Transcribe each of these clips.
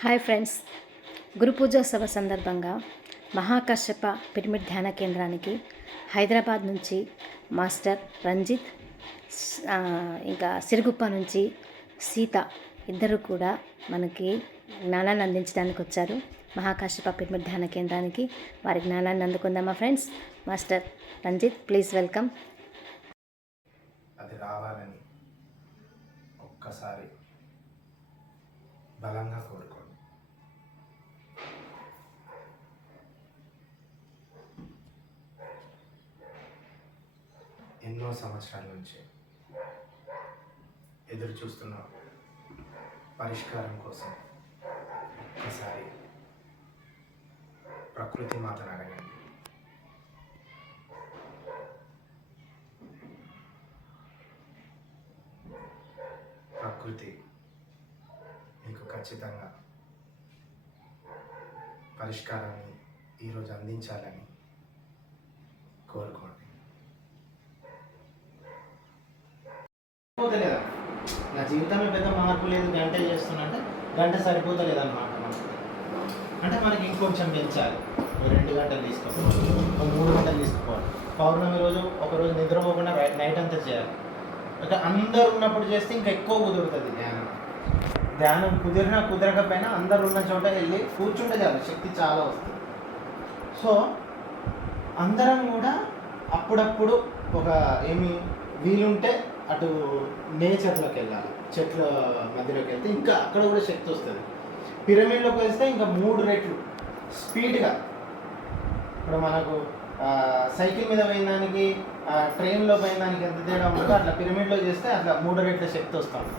Hi friends. గురు పూజోత్సవ సందర్భంగా మహాకశ్యప pyramid ధ్యాన కేంద్రానికి హైదరాబాద్ నుంచి మాస్టర్ రంజిత్ ఇంకా సిరుగుప్ప నుంచి సీత ఇద్దరు కూడా మనకి జ్ఞానాన్ని అందించడానికి వచ్చారు. మహాకాశ్యప పిరమిడ్ ధ్యాన కేంద్రానికి వారి జ్ఞానాన్ని అందుకుందామా friends? Master Ranjit please welcome. అది రావాలని ఒక్కసారి బలంగా కోరుకోండి. ఎన్నో సంవత్సరాల నుంచి ఎదురు చూస్తున్న పరిష్కారం కోసం ఒక్కసారి ప్రకృతి మాతను అడగండి. ప్రకృతి మీకు ఖచ్చితంగా పరిష్కారాన్ని ఈరోజు అందించాలని కోరుకోండి. సరిపోతలేదా? నా జీవితంలో పెద్ద మార్పు లేదు గంట చేస్తున్నంటే గంట సరిపోతలేదు అనమాట మనకి. అంటే మనకి ఇంకొంచెం పెంచాలి. రెండు గంటలు తీసుకోవాలి. ఒక మూడు గంటలు తీసుకోవాలి. పౌర్ణమి రోజు ఒక రోజు నిద్రపోకుండా నైట్ అంతా చేయాలి. ఇక అందరు ఉన్నప్పుడు చేస్తే ఇంకా ఎక్కువ కుదురుతుంది ధ్యానం. ధ్యానం కుదిరినా కుదరకపోయినా అందరు ఉన్న చోట వెళ్ళి కూర్చుంటే చాలు శక్తి చాలా వస్తుంది. సో అందరం కూడా అప్పుడప్పుడు ఒక ఏమి వీలుంటే అటు నేచర్లోకి వెళ్ళాలి చెట్ల మధ్యలోకి వెళ్తే ఇంకా అక్కడ కూడా శక్తి వస్తుంది. పిరమిడ్లోకి వస్తే ఇంకా మూడు రెట్లు స్పీడ్గా. ఇప్పుడు మనకు సైకిల్ మీద పోయిన దానికి ట్రైన్లో పోయిన దానికి ఎంత తేడా ఉంటుందో అట్లా పిరమిడ్లో చేస్తే అట్లా మూడు రెట్ల శక్తి వస్తుంది.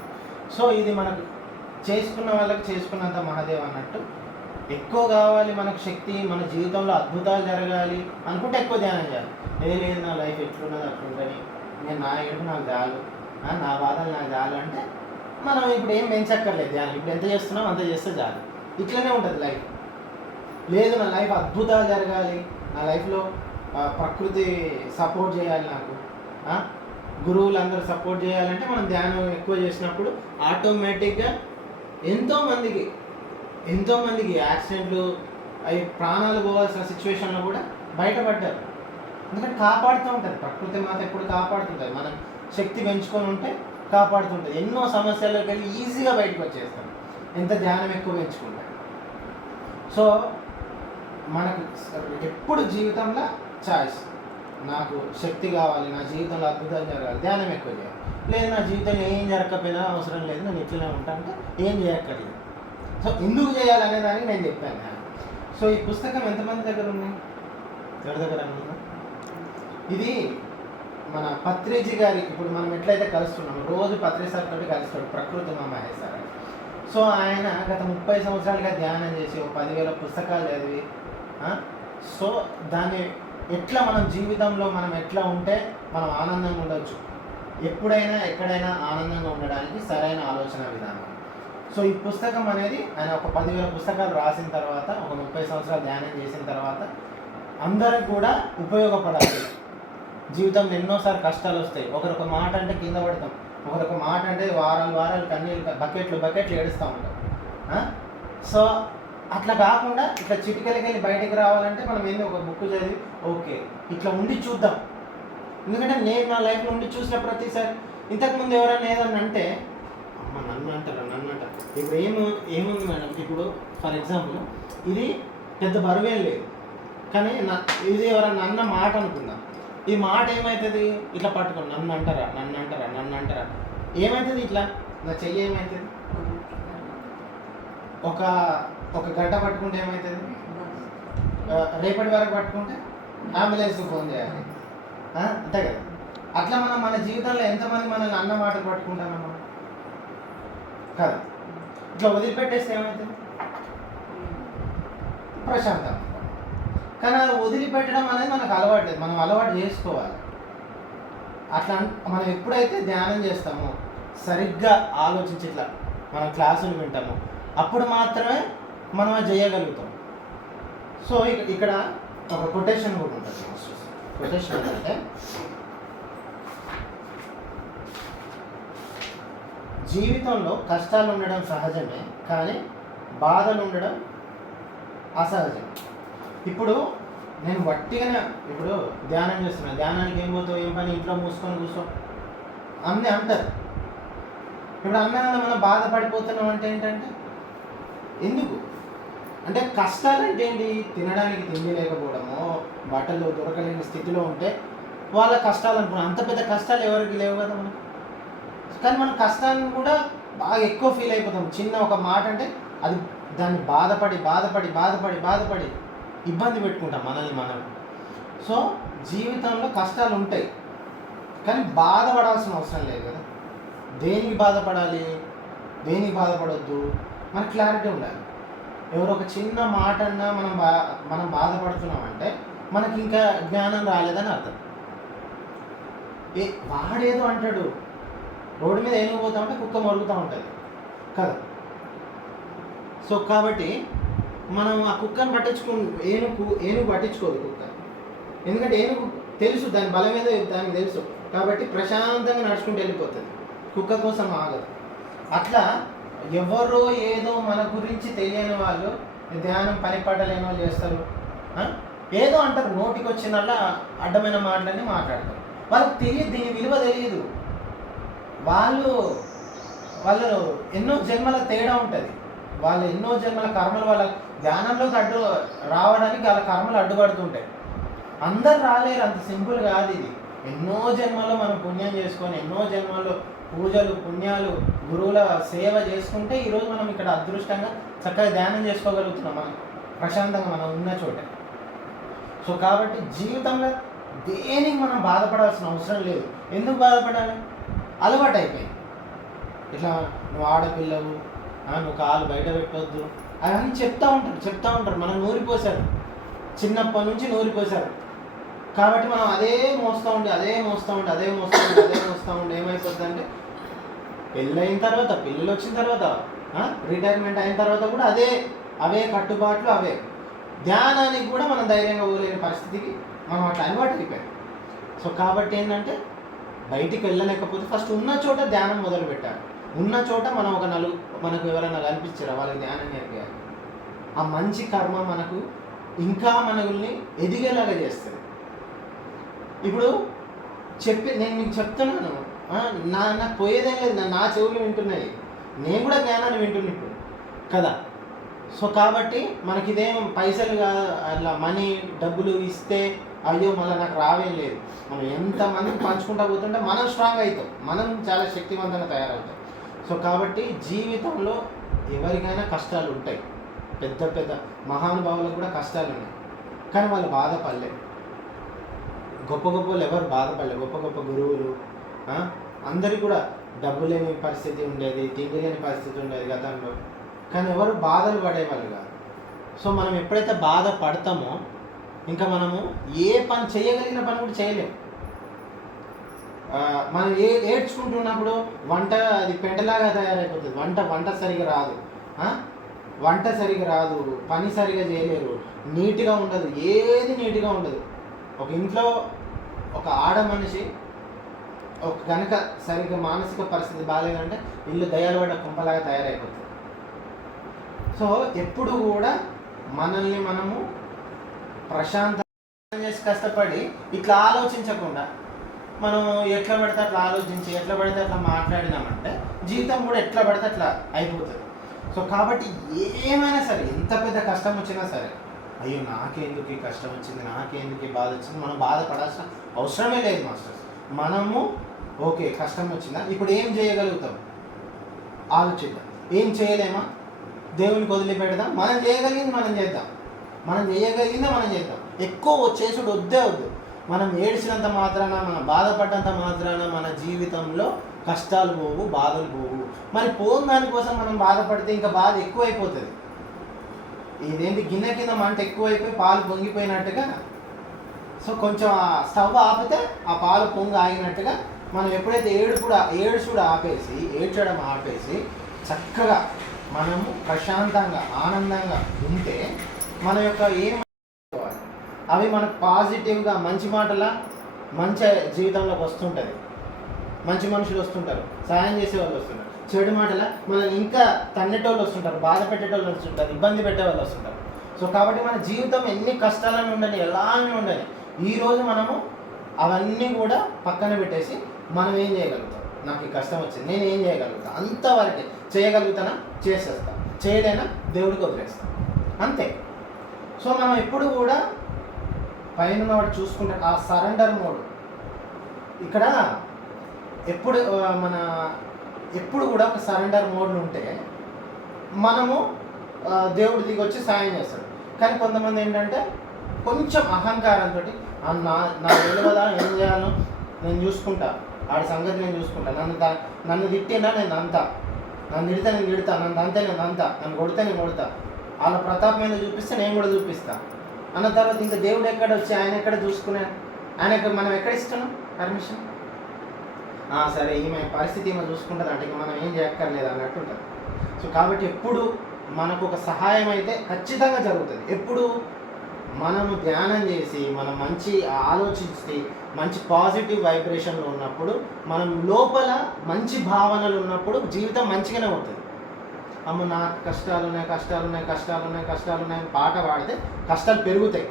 సో ఇది మనకు చేసుకున్న వాళ్ళకి చేసుకున్నంత మహాదేవ్ అన్నట్టు ఎక్కువ కావాలి మనకు శక్తి మన జీవితంలో అద్భుతాలు జరగాలి అనుకుంటే ఎక్కువ ధ్యానం చేయాలి. ఏ లేదు నా లైఫ్ ఎట్లున్నది అట్లుందని నేను నా ఏడు నాకు చాలు. నా బాధలు నాకు చాలు అంటే మనం ఇప్పుడు ఏం పెంచక్కర్లేదు ధ్యానం. ఇప్పుడు ఎంత చేస్తున్నాం అంత చేస్తే చాలు. ఇట్లనే ఉంటుంది లైఫ్ లేదు నా లైఫ్ అద్భుతాలు జరగాలి. నా లైఫ్లో ప్రకృతి సపోర్ట్ చేయాలి నాకు. గురువులు అందరూ సపోర్ట్ చేయాలంటే మనం ధ్యానం ఎక్కువ చేసినప్పుడు ఆటోమేటిక్గా ఎంతోమందికి ఎంతోమందికి యాక్సిడెంట్లు అవి ప్రాణాలు పోవాల్సిన సిచ్యువేషన్లో కూడా బయటపడ్డారు. ఎందుకంటే కాపాడుతూ ఉంటుంది. ప్రకృతి మాత ఎప్పుడు కాపాడుతుంటుంది. మనం శక్తి పెంచుకొని ఉంటే కాపాడుతుంటుంది. ఎన్నో సమస్యల్లోకి వెళ్ళి ఈజీగా బయటకు వచ్చేస్తాం. ఎంత ధ్యానం ఎక్కువ పెంచుకుంటే. సో మనకు ఎప్పుడు జీవితంలో చాయిస్ నాకు శక్తి కావాలి నా జీవితంలో అద్భుతాలు జరగాలి ధ్యానం ఎక్కువ చేయాలి. లేదు నా జీవితంలో ఏం జరగకపోయినా అవసరం లేదు నేను ఇట్లనే ఉంటానంటే ఏం చేయక్కర్లేదు. సో ఎందుకు చేయాలనే దానికి నేను చెప్పాను. సో ఈ పుస్తకం ఎంతమంది దగ్గర ఉంది? ఎవరి దగ్గర ఉందా? ఇది మన పత్రిజీ గారి ఇప్పుడు మనం ఎట్లయితే కలుస్తున్నాం రోజు పత్రి సార్ తోటి కలుస్తాడు ప్రకృతి మా మహేష్ సార్ సో ఆయన గత ముప్పై సంవత్సరాలుగా ధ్యానం చేసి ఒక పదివేల పుస్తకాలు చదివి సో దాన్ని ఎట్లా మనం జీవితంలో మనం ఎట్లా ఉంటే మనం ఆనందంగా ఉండొచ్చు? ఎప్పుడైనా ఎక్కడైనా ఆనందంగా ఉండడానికి సరైన ఆలోచన విధానం. సో ఈ పుస్తకం అనేది ఆయన ఒక పదివేల పుస్తకాలు రాసిన తర్వాత ఒక ముప్పై సంవత్సరాలు ధ్యానం చేసిన తర్వాత అందరికి కూడా ఉపయోగపడాలి. జీవితంలో ఎన్నోసార్లు కష్టాలు వస్తాయి. ఒకరొక మాట అంటే కింద పడతాం. ఒకరొక మాట అంటే వారాలు వారాలు కన్నీళ్ళు బకెట్లు బకెట్లు ఏడుస్తూ ఉంటాం. సో అట్లా కాకుండా ఇట్లా చిటికలకి బయటకు బయటికి రావాలంటే మనం ఏంది ఒక బుక్ చదివి ఓకే ఇట్లా ఉండి చూద్దాం. ఎందుకంటే నేను నా లైఫ్లో ఉండి చూసిన ప్రతిసారి ఇంతకుముందు ఎవరైనా ఏదన్నా అంటే అమ్మ నన్ను అంటారా నన్ను అంటారు? ఇప్పుడు ఏము ఏముంది మేడం? ఇప్పుడు ఫర్ ఎగ్జాంపుల్ ఇది పెద్ద బరువేం లేదు. కానీ నా ఇది ఎవరన్నా అన్న మాట అనుకుందాం. ఈ మాట ఏమవుతుంది ఇట్లా పట్టుకోండి నన్ను అంటారా నన్ను అంటారా నన్ను అంటారా. ఏమవుతుంది ఇట్లా? నా చెయ్యి ఏమవుతుంది ఒక ఒక గంట పట్టుకుంటే ఏమవుతుంది రేపటి వరకు పట్టుకుంటే అంబులెన్స్కి ఫోన్ చేయాలి. అంతే కదా? అట్లా మనం మన జీవితంలో ఎంతమంది మనల్ని అన్న మాటలు పట్టుకుంటామమ్మా? కదా. ఇట్లా వదిలిపెట్టేస్తే ఏమవుతుంది ప్రశాంతం కానీ వదిలిపెట్టడం అనేది మనకు అలవాటు లేదు. మనం అలవాటు చేసుకోవాలి. అట్లా మనం ఎప్పుడైతే ధ్యానం చేస్తామో సరిగ్గా ఆలోచించి ఇట్లా మనం క్లాసులు వింటాము అప్పుడు మాత్రమే మనం అది చేయగలుగుతాం. సో ఇక్కడ ఒక కొటేషన్ కూడా ఉంటుంది. కొటేషన్ ఏంటంటే జీవితంలో కష్టాలు ఉండడం సహజమే కానీ బాధలు ఉండడం అసహజం. ఇప్పుడు నేను వట్టిగానే ఇప్పుడు ధ్యానం చేస్తున్నా. ధ్యానానికి ఏం పోతావు? ఏం పని? ఇంట్లో మూసుకొని కూర్చో. అన్నీ అంటారు. ఇప్పుడు అన్నగానే మనం బాధపడిపోతున్నాం అంటే ఏంటంటే ఎందుకు? అంటే కష్టాలు అంటే ఏంటి తినడానికి తిండి లేకపోవడము బట్టలు దొరకలేని స్థితిలో ఉంటే వాళ్ళ కష్టాలు అనుకున్నాం అంత పెద్ద కష్టాలు ఎవరికి లేవు కదా మనం కానీ మనం కష్టాన్ని కూడా బాగా ఎక్కువ ఫీల్ అయిపోతాం. చిన్న ఒక మాట అంటే అది దాన్ని బాధపడి బాధపడి బాధపడి బాధపడి ఇబ్బంది పెట్టుకుంటాం మనల్ని మనం. సో జీవితంలో కష్టాలు ఉంటాయి. కానీ బాధపడాల్సిన అవసరం లేదు కదా. దేనికి బాధపడాలి? దేనికి బాధపడొద్దు? మన క్లారిటీ ఉండాలి. ఎవరో ఒక చిన్న మాట అన్నా మనం బా మనం బాధపడుతున్నామంటే మనకి ఇంకా జ్ఞానం రాలేదని అర్థం. ఏ వాడేదో అంటాడు. రోడ్డు మీద ఏనుగు పోతా ఉంటే కుక్క మరుగుతూ ఉంటుంది. కదా. సో కాబట్టి మనం ఆ కుక్కను పట్టించుకు ఏనుగు ఏనుగు పట్టించుకోదు కుక్క. ఎందుకంటే ఏనుగు తెలుసు దాని బలం మీద దానికి తెలుసు. కాబట్టి ప్రశాంతంగా నడుచుకుంటూ వెళ్ళిపోతుంది. కుక్క కోసం ఆగదు. అట్లా ఎవరో ఏదో మన గురించి తెలియని వాళ్ళు ధ్యానం పనిపడలేని వాళ్ళు చేస్తారు. ఏదో అంటారు నోటికి వచ్చినల్లా అడ్డమైన మాటలన్నీ మాట్లాడతారు. వాళ్ళకి తెలియదు దీని విలువ తెలియదు. వాళ్ళు వాళ్ళు ఎన్నో జన్మల తేడా ఉంటుంది. వాళ్ళు ఎన్నో జన్మల కర్మలు వాళ్ళ ధ్యానంలోకి అడ్డు రావడానికి అలా కర్మలు అడ్డుపడుతుంటాయి. అందరు రాలేరు అంత సింపుల్ కాదు ఇది. ఎన్నో జన్మల్లో మనం పుణ్యం చేసుకొని ఎన్నో జన్మల్లో పూజలు పుణ్యాలు గురువుల సేవ చేసుకుంటే ఈరోజు మనం ఇక్కడ అదృష్టంగా చక్కగా ధ్యానం చేసుకోగలుగుతున్నాం మనం ప్రశాంతంగా మనం ఉన్న చోట. సో కాబట్టి జీవితంలో దేనికి మనం బాధపడాల్సిన అవసరం లేదు. ఎందుకు బాధపడాలి? అలవాటు అయిపోయింది ఇట్లా నువ్వు ఆడపిల్లవు నువ్వు కాలు బయట పెట్టొద్దు అవన్నీ చెప్తా ఉంటారు చెప్తా ఉంటారు. మనం నూరిపోసారు చిన్నప్పటి నుంచి నూరిపోసారు కాబట్టి మనం అదే మోస్తూ ఉండి అదే మోస్తూ ఉండి అదే మోస్తూ ఉండి అదే మోస్తూ ఉండి ఏమైపోద్ది అంటే పెళ్ళైన తర్వాత పిల్లలు వచ్చిన తర్వాత రిటైర్మెంట్ అయిన తర్వాత కూడా అదే అవే కట్టుబాట్లు అవే. ధ్యానానికి కూడా మనం ధైర్యంగా పోలేని పరిస్థితికి మనం అట్లా అలవాటు అయిపోయాం. సో కాబట్టి ఏంటంటే బయటికి వెళ్ళలేకపోతే ఫస్ట్ ఉన్న చోట ధ్యానం మొదలు పెట్టాలి ఉన్న చోట మనం ఒక నలుగు మనకు ఎవరైనా కనిపించారా వాళ్ళకి ధ్యానం నేర్పేయాలి. ఆ మంచి కర్మ మనకు ఇంకా మనల్ని ఎదిగేలాగా చేస్తుంది. ఇప్పుడు చెప్పి నేను మీకు చెప్తున్నాను. నా నాకు పోయేదేం లేదు. నా- నా చెవులు వింటున్నాయి. నేను కూడా జ్ఞానాన్ని వింటున్నా ఇప్పుడు. కదా? సో కాబట్టి మనకి ఇదేం పైసలు కాదు అట్లా మనీ డబ్బులు ఇస్తే అయ్యో మళ్ళీ నాకు రావేం లేదు. మనం ఎంతమంది పంచుకుంటా పోతుంటే మనం స్ట్రాంగ్ అవుతాం. మనం చాలా శక్తివంతంగా తయారవుతాం. సో కాబట్టి జీవితంలో ఎవరికైనా కష్టాలు ఉంటాయి. పెద్ద పెద్ద మహానుభావులకు కూడా కష్టాలు ఉన్నాయి. కానీ వాళ్ళు బాధపడలేదు గొప్ప గొప్పలు ఎవరు బాధపడలేదు గొప్ప గొప్ప గురువులు అందరికీ కూడా డబ్బు లేని పరిస్థితి ఉండేది తిండి లేని పరిస్థితి ఉండేది గతంలో. కానీ ఎవరు బాధలు పడేవాళ్ళు కాదు. సో మనం ఎప్పుడైతే బాధ పడతామో ఇంకా మనము ఏ పని చేయగలిగిన పని కూడా చేయలేము మనం ఏ ఏడ్చుకుంటున్నప్పుడు వంట అది పెంటలాగా తయారైపోతుంది. వంట వంట సరిగా రాదు. వంట సరిగా రాదు. పని సరిగా చేయలేరు. నీట్గా ఉండదు. ఏది నీట్గా ఉండదు. ఒక ఇంట్లో ఒక ఆడ మనిషి ఒక కనుక సరిగ్గా మానసిక పరిస్థితి బాగాలేదంటే ఇల్లు దయాలు పడ్డ కుంపలాగా తయారైపోతుంది. సో ఎప్పుడు కూడా మనల్ని మనము ప్రశాంతం చేసి కష్టపడి ఇట్లా ఆలోచించకుండా మనం ఎట్లా పడితే అట్లా ఆలోచించి ఎట్లా పడితే అట్లా మాట్లాడినామంటే జీవితం కూడా ఎట్లా పడితే అట్లా అయిపోతుంది. సో కాబట్టి ఏమైనా సరే ఎంత పెద్ద కష్టం వచ్చినా సరే అయ్యో నాకెందుకు ఈ కష్టం వచ్చింది నాకెందుకు ఈ బాధ వచ్చింది మనం బాధపడాల్సిన అవసరమే లేదు మాస్టర్స్. మనము ఓకే కష్టం వచ్చిందా? ఇప్పుడు ఏం చేయగలుగుతాం? ఆలోచిద్దాం. ఏం చేయలేమా? దేవునికి వదిలిపెడదాం. మనం చేయగలిగింది మనం చేద్దాం. మనం చేయగలిగిందే మనం చేద్దాం. ఎక్కువ చేసుడు వద్దే వద్దు. మనం ఏడ్చినంత మాత్రాన మనం బాధపడ్డంత మాత్రాన మన జీవితంలో కష్టాలు పోవు బాధలు పోవు. మరి పోని దానికోసం మనం బాధపడితే ఇంకా బాధ ఎక్కువైపోతుంది. ఇదేంటి గిన్నె కింద మంట ఎక్కువైపోయి పాలు పొంగిపోయినట్టుగా? సో కొంచెం ఆ స్టవ్ ఆపితే ఆ పాలు పొంగి ఆగినట్టుగా మనం ఎప్పుడైతే ఏడు కూడా ఏడు ఏడుచుడు ఆపేసి ఏడ్చడం ఆపేసి చక్కగా మనము ప్రశాంతంగా ఆనందంగా ఉంటే మన యొక్క ఏం అవి మనకు పాజిటివ్గా మంచి మాటల మంచి జీవితంలోకి వస్తుంటుంది మంచి మనుషులు వస్తుంటారు. సాయం చేసే వాళ్ళు వస్తుంటారు. చెడు మాటల మనల్ని ఇంకా తన్నేటోళ్ళు వస్తుంటారు బాధ పెట్టేటోళ్ళు వస్తుంటారు ఇబ్బంది పెట్టే వాళ్ళు వస్తుంటారు. సో కాబట్టి మన జీవితం ఎన్ని కష్టాలను ఉండని ఎలా అని ఉండని ఈ రోజు మనము అవన్నీ కూడా పక్కన పెట్టేసి మనం ఏం చేయగలుగుతాం? నాకు ఈ కష్టం వచ్చింది నేను ఏం చేయగలుగుతా? అంతవరకే చేయగలుగుతానా? చేసేస్తా. చేయలేనా? దేవుడికి వదిలేస్తా. అంతే. సో మనం ఎప్పుడు కూడా పైన వాడు చూసుకుంటే ఆ సరెండర్ మోడ్. ఇక్కడ ఎప్పుడు మన ఎప్పుడు కూడా ఒక సరెండర్ మోడ్లు ఉంటే మనము దేవుడి దిగి వచ్చి సాయం చేస్తాడు. కానీ కొంతమంది ఏంటంటే కొంచెం అహంకారంతో నా నా విలువదా? ఏం చేయాలో? నేను చూసుకుంటా. ఆడి సంగతి నేను చూసుకుంటా. నన్ను దా- నన్ను తిట్టినా? నేను అంతా. నన్ను తిడితే నేను తిడతా. నన్ను అంతే నేను అంతా నన్ను కొడితే నేను కొడతా. వాళ్ళ ప్రతాపం మీద చూపిస్తే నేను కూడా చూపిస్తాను అన్న తర్వాత ఇంకా దేవుడు ఎక్కడ వచ్చి ఆయన ఎక్కడ చూసుకునే ఆయన మనం ఎక్కడ ఇస్తున్నాం? పర్మిషన్ ఆ, సరే ఈమె పరిస్థితి ఏమో చూసుకుంటుంది అంటే మనం ఏం చేయక్కర్లేదు అన్నట్టు ఉంటుంది. సో కాబట్టి ఎప్పుడు మనకు ఒక సహాయం అయితే ఖచ్చితంగా జరుగుతుంది. ఎప్పుడు మనము ధ్యానం చేసి మనం మంచి ఆలోచించి మంచి పాజిటివ్ వైబ్రేషన్లో ఉన్నప్పుడు మనం లోపల మంచి భావనలు ఉన్నప్పుడు జీవితం మంచిగానే అవుతుంది అమ్మ నా కష్టాలు ఉన్నాయి కష్టాలు ఉన్నాయి కష్టాలు ఉన్నాయి కష్టాలు పాట పాడితే కష్టాలు పెరుగుతాయి.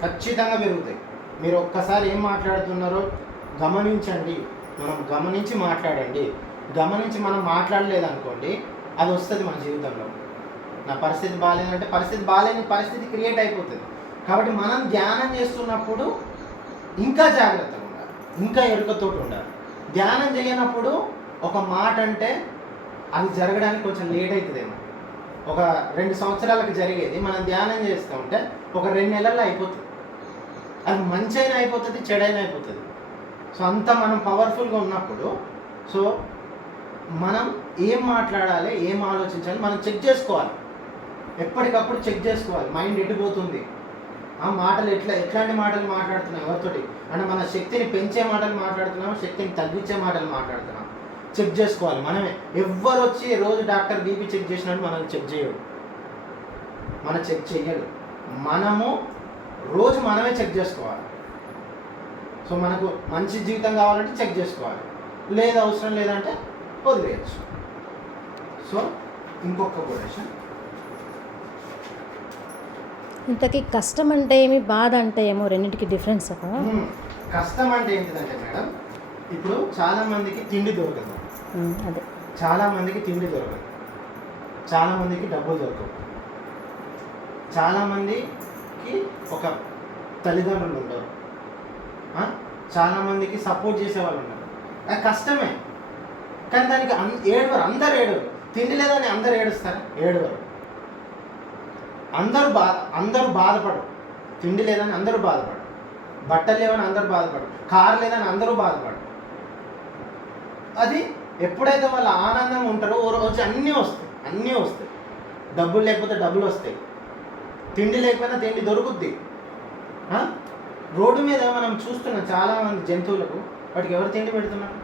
ఖచ్చితంగా పెరుగుతాయి. మీరు ఒక్కసారి ఏం మాట్లాడుతున్నారో గమనించండి. మనం గమనించి మాట్లాడండి. గమనించి మనం మాట్లాడలేదనుకోండి అది వస్తుంది మన జీవితంలో. నా పరిస్థితి బాగాలేదంటే పరిస్థితి బాగాలేని పరిస్థితి క్రియేట్ అయిపోతుంది. కాబట్టి మనం ధ్యానం చేస్తున్నప్పుడు ఇంకా జాగ్రత్తగా ఉండాలి. ఇంకా ఎరుకతోటి ఉండాలి. ధ్యానం చేయనప్పుడు ఒక మాట అంటే అది జరగడానికి కొంచెం లేట్ అవుతుందేమో ఒక రెండు సంవత్సరాలకు జరిగేది మనం ధ్యానం చేస్తూ ఉంటే ఒక రెండు నెలల్లో అయిపోతుంది. అది మంచి అయినా అయిపోతుంది చెడైనా అయిపోతుంది. సో అంత మనం పవర్ఫుల్గా ఉన్నప్పుడు సో మనం ఏం మాట్లాడాలి ఏం ఆలోచించాలి మనం చెక్ చేసుకోవాలి. ఎప్పటికప్పుడు చెక్ చేసుకోవాలి. మైండ్ ఎటుపోతుంది? ఆ మాటలు ఎట్లా ఎట్లాంటి మాటలు మాట్లాడుతున్నాం ఎవరితోటి? అంటే మన శక్తిని పెంచే మాటలు మాట్లాడుతున్నాం శక్తిని తగ్గించే మాటలు మాట్లాడుతున్నాం చెక్ చేసుకోవాలి. మనమే. ఎవ్వరు వచ్చి రోజు డాక్టర్ బీపీ చెక్ చేసినట్టు మనం చెక్ చేయడు. మన చెక్ చెయ్యడు. మనము రోజు మనమే చెక్ చేసుకోవాలి. సో మనకు మంచి జీవితం కావాలంటే చెక్ చేసుకోవాలి. లేదు అవసరం లేదంటే వదిలేయచ్చు. సో ఇంకొక కొటేషన్ ఇంతకీ కష్టం అంటే ఏమి? బాధ అంటే ఏమో? రెండింటికి డిఫరెన్స్. కష్టం అంటే ఏంటిదంటే మేడం ఇప్పుడు చాలా మందికి తిండి దొరకదు. అదే. చాలామందికి తిండి దొరకదు. చాలామందికి డబ్బులు దొరకవు. చాలామందికి ఒక తల్లిదండ్రులు ఉండరు. చాలామందికి సపోర్ట్ చేసే వాళ్ళు ఉండరు. అది కష్టమే. కానీ దానికి అన్ ఏడవరు. అందరు ఏడవరు. తిండి లేదని అందరు ఏడుస్తారు? ఏడవరు. అందరూ బాధ అందరూ బాధపడరు. తిండి లేదని అందరూ బాధపడరు. బట్టలు లేవని అందరూ బాధపడరు. కారు లేదని అందరూ బాధపడరు. అది ఎప్పుడైతే వాళ్ళు ఆనందం ఉంటారో ఓ రోజు అన్నీ వస్తాయి అన్నీ వస్తాయి. డబ్బులు లేకపోతే డబ్బులు వస్తాయి. తిండి లేకపోయినా తిండి దొరుకుద్ది. రోడ్డు మీద మనం చూస్తున్నాం చాలామంది జంతువులకు వాటికి ఎవరు తిండి పెడుతున్నారు?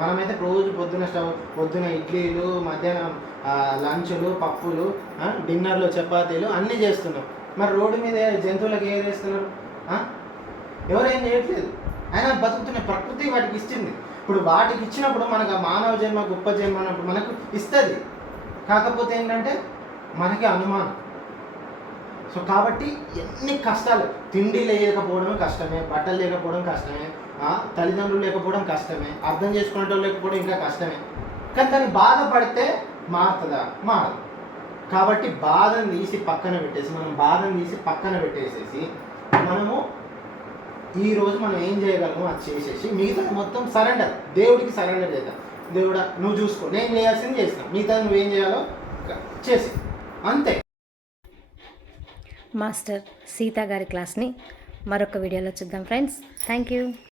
మనమైతే రోజు పొద్దున స్టవ్ పొద్దున ఇడ్లీలు మధ్యాహ్నం లంచ్లు లంచులు పప్పులు డిన్నర్లు చపాతీలు అన్నీ చేస్తున్నాం. మరి రోడ్డు మీద జంతువులకు ఏం చేస్తున్నారు? ఎవరేం చేయట్లేదు. అయినా బతుకుతున్న ప్రకృతి వాటికి ఇచ్చింది. ఇప్పుడు వాటికి ఇచ్చినప్పుడు మనకు ఆ మానవ జన్మ గొప్ప జన్మ అన్నప్పుడు మనకు ఇస్తుంది. కాకపోతే ఏంటంటే మనకి అనుమానం. సో కాబట్టి ఎన్ని కష్టాలు తిండి లేకపోవడం కష్టమే బట్టలు లేకపోవడం కష్టమే తల్లిదండ్రులు లేకపోవడం కష్టమే అర్థం చేసుకునేటోళ్ళు లేకపోవడం ఇంకా కష్టమే. కానీ దాన్ని బాధపడితే మారుతుందా? మారదు. కాబట్టి బాధను తీసి పక్కన పెట్టేసి మనం బాధను తీసి పక్కన పెట్టేసేసి మనము ఈ రోజు మనం ఏం చేయగలము అది చేసేసి మిగతా మొత్తం సరెండర్. దేవుడికి సరెండర్ చేద్దాం. దేవుడా నువ్వు చూసుకో. నేను చేయాల్సింది చేస్తాను మిగతా నువ్వేం చేయాలో చేసి. అంతే. మాస్టర్ సీతా గారి క్లాస్ని మరొక వీడియోలో చూద్దాం ఫ్రెండ్స్. Thank you.